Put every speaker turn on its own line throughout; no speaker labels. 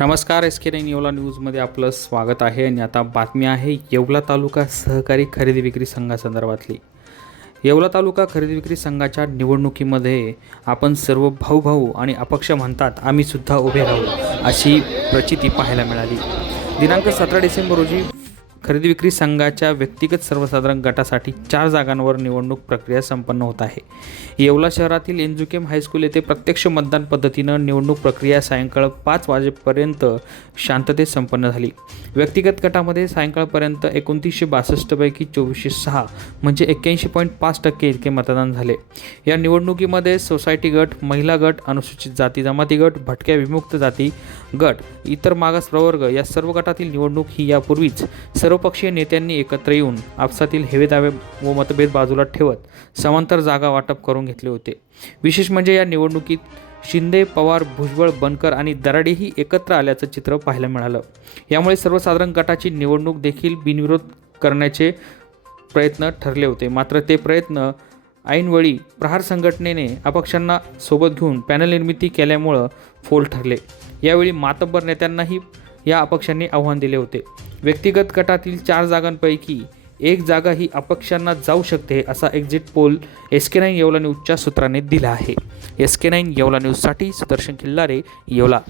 नमस्कार S K nine Yeola न्यूजमध्ये आपलं स्वागत आहे आणि आता बातमी आहे येवला तालुका सहकारी खरेदी विक्री संघासंदर्भातली. येवला तालुका खरेदी विक्री संघाच्या निवडणुकीमध्ये आपण सर्व भाऊ भाऊ आणि अपक्ष म्हणतात आम्हीसुद्धा उभे राहू अशी प्रचिती पाहायला मिळाली. दिनांक सतरा डिसेंबर रोजी खरेदी विक्री संघाच्या व्यक्तिगत सर्वसाधारण गटासाठी चार जागांवर निवडणूक प्रक्रिया संपन्न होत आहे. येवला शहरातील एनजुकेम हायस्कूल येथे प्रत्यक्ष मतदान पद्धतीनं निवडणूक प्रक्रिया सायंकाळ पाच वाजेपर्यंत शांततेत संपन्न झाली. व्यक्तिगत गटामध्ये सायंकाळपर्यंत एकोणतीसशे बासष्टपैकी चोवीसशे सहा म्हणजे एक्क्याऐंशी पॉईंट पाच टक्के इतके मतदान झाले. या निवडणुकीमध्ये सोसायटी गट महिला गट अनुसूचित जाती जमाती गट भटक्या विमुक्त जाती गट इतर मागास प्रवर्ग या सर्व गटातील निवडणूक ही यापूर्वीच सर्वपक्षीय नेत्यांनी एकत्र येऊन आपसातील हेवेदावे व मतभेद बाजूला ठेवत समांतर जागा वाटप करून घेतले होते. विशेष म्हणजे या निवडणुकीत शिंदे पवार भुजबळ बनकर आणि दराडेही एकत्र आल्याचं चित्र पाहायला मिळालं. यामुळे सर्वसाधारण गटाची निवडणूक देखील बिनविरोध करण्याचे प्रयत्न ठरले होते. मात्र ते प्रयत्न ऐनवेळी प्रहार संघटनेने अपक्षांना सोबत घेऊन पॅनल निर्मिती केल्यामुळं फोल ठरले. यावेळी मातब्बर नेत्यांनाही या अपक्षांनी आव्हान दिले होते. व्यक्तिगत गटातील चार जागांपैकी एक जागा ही अपक्षांना जाऊ शकते असा exit poll S K nine Yeola न्यूजच्या सूत्राने दिला आहे. एस के नाईन येवला न्यूजसाठी Sudarshan Khillare Yeola.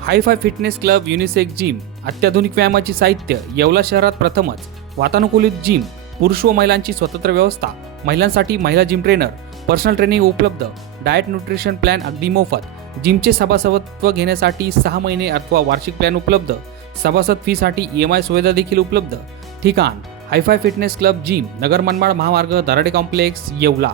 Hifi fitness club unisex gym अत्याधुनिक व्यायामाची साहित्य येवला शहरात प्रथमच. वातानुकूलित जिम पुरुष व महिलांची स्वतंत्र व्यवस्था महिलांसाठी महिला जिम ट्रेनर पर्सनल ट्रेनिंग उपलब्ध डाएट न्यूट्रिशन प्लॅन अगदी मोफत जिमचे सभासदत्व घेण्यासाठी सहा महिने अथवा वार्षिक प्लॅन उपलब्ध. सभासद फीसाठी ई एम आय सुविधा देखील उपलब्ध. ठिकाण hifi fitness club gym Nagar Manmad महामार्ग दराडे कॉम्प्लेक्स येवला.